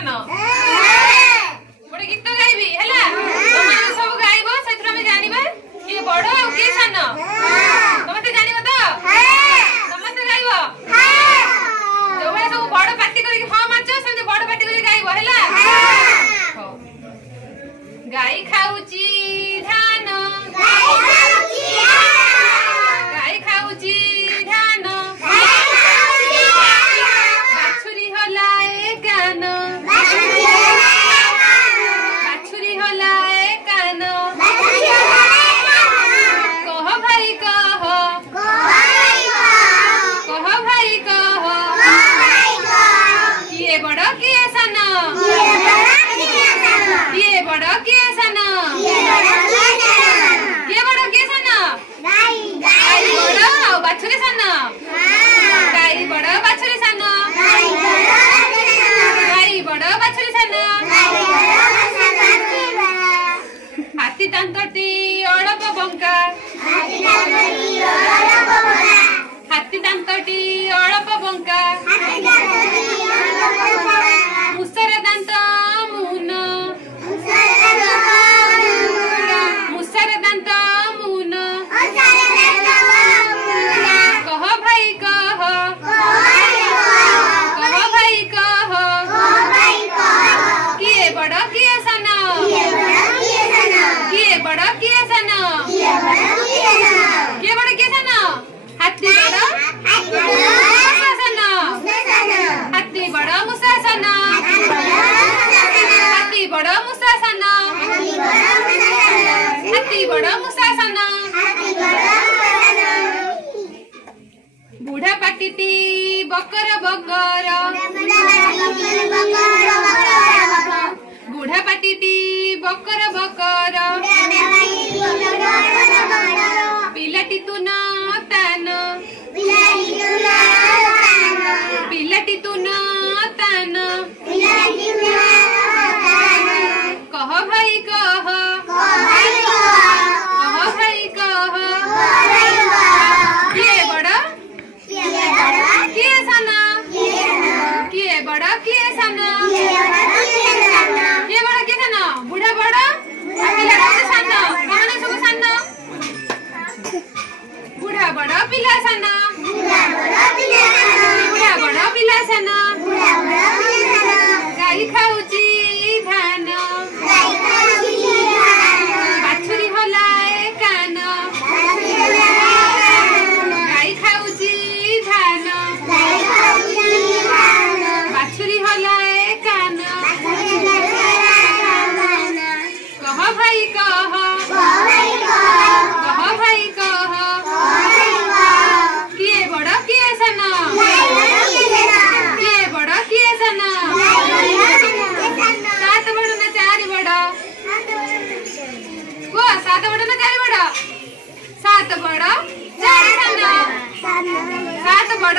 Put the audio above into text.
सान गोटे गीत गाइबी हैला तुम सब गाइबो सेथरा में जानिबा किए बड़ आ किए सान समस्त जानिबो तो समस्त गाइबो जो बड़ा सब बड़ पार्टी करी हां माचो से बड़ पार्टी करी गाइबो हैला गाई खाउची धान गाई खाउची धान बाछुरी हलाए कान बाछुरी हलाए कान कह भाई कह किए बड़ किए सान किए बड़ किए सान किए बड़ किए सान गाई बड़ आ बाछुरी सान गाई बड़ बाछुरी सान गाई बड़ बाछुरी सान हाथी दांतटी अळप बंका हाथी दांतटी अळप बंका मुसर दांत मुन मुसर दांत मुन कह भाई कह किए बड़ किए सान किए बड़ किए सान किए बड़ किए सान हाथी बड़ मुसा सान हाथी बड़ मुसा सान हाथी बड़ मुसा सान हाथी बड़ मुसा सान बुढ़ा पाटीटी बकर बकर बुढ़ा पाटीटी बकर बकर पिलाटी तू न तान पिलाटी तू न तान कह भाई कह भाई कह किए बड़ किए सान किए बड़ किए सान किए बड़ किए सान बुढ़ा बड़ पिलाटी सान कौन सब सान बुढ़ा बड़ पिला सान बुढ़ा बड़ पिला सान गाई खाउची धान बाछुरी हलाए कान गाई खाउची धान बाछुरी हलाए कान कह भाई कह भाई कह किए बड़ किए सान किए बड़ किए सान सात बड़ ना चार बड़ को सात बड़ ना चार बड़ सात बड़ चार सान सात बड़